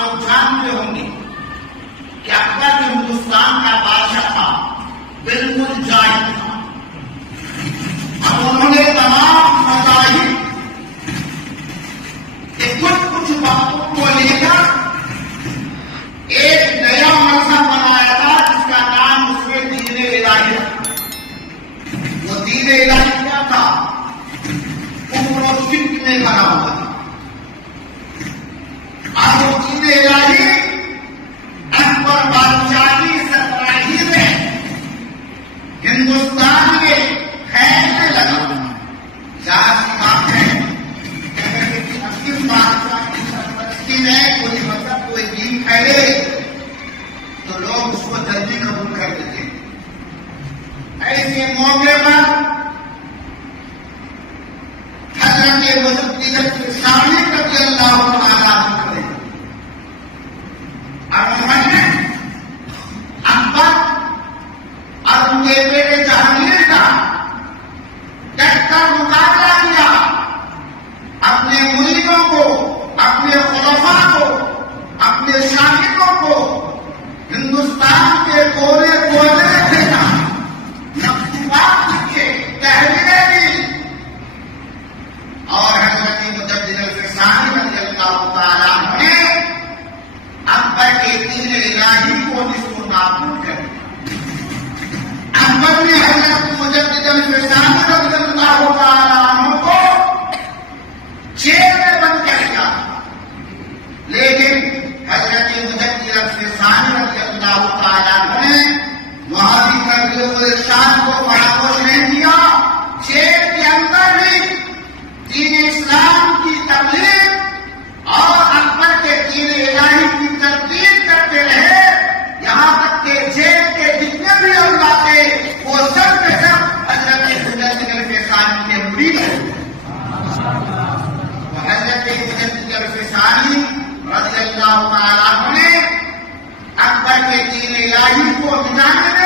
لوگ جانتے ہوں گے کہ اکبر جو ہندوستان کا بادشاہ تھا بالکل جاہل تھا. اب انہوں نے تمام مذاہب کے کچھ باتوں کو لے کر ایک نیا مذہب بنایا تھا جس کا نام اس میں دین الہی تھا. وہ دین الہی کیا تھا؟ کفر و شرک میں بنا ہوا تھا. اور وہ دین الہی اکبر بادشاہ کی سربراہی میں ہندوستان کے پھیلنے لگا. ظاہر سی بات ہے کہ اگر کسی مسلم بادشاہ کی سرپرستی میں کوئی مذہب کوئی دین پھیلے تو لوگ اس کو جلدی قبول کر دیتے. ایسے موقع پر حضرت مجدد ثانی رضی اللہ تعالیٰ عنہ اور انہوں نے اکبر اور ان کے بیٹے جہانگیر کا ڈٹ کر مقابلہ کیا. اپنے مریدوں کو، اپنے خلفاء کو، اپنے شاگردوں کو ہندوستان کے کونے کونے میں بھیجا. مکتوبات لکھے، تحریریں دی اور حضرت مجدد ثانی رضی اللہ تعالیٰ عنہ نے اکبر کے دین الہی کو نصف و نابود کر دیا. اکبر نے حضرت مجدد ثانی رضی اللہ تعالیٰ عنہ کو جیل میں بند کر دیا. لیکن حضرت مجدد ثانی رضی اللہ تعالیٰ عنہ نے وہاں بھی کرتے ہوئے شان کو فراموش نہیں کیا. جیل کے اندر بھی دین اسلام کی تبلیغ اور اکبر کے دین الہی کی تردید کرتے رہے. یہاں تک کہ جیل کے جتنے بھی اولیاء تھے وہ سب کے سب حضرت مجدد ثانی کے مرید ہیں. حضرت مجدد ثانی رضی اللہ تعالیٰ عنہ نے اکبر کے دین الہی کو مٹانے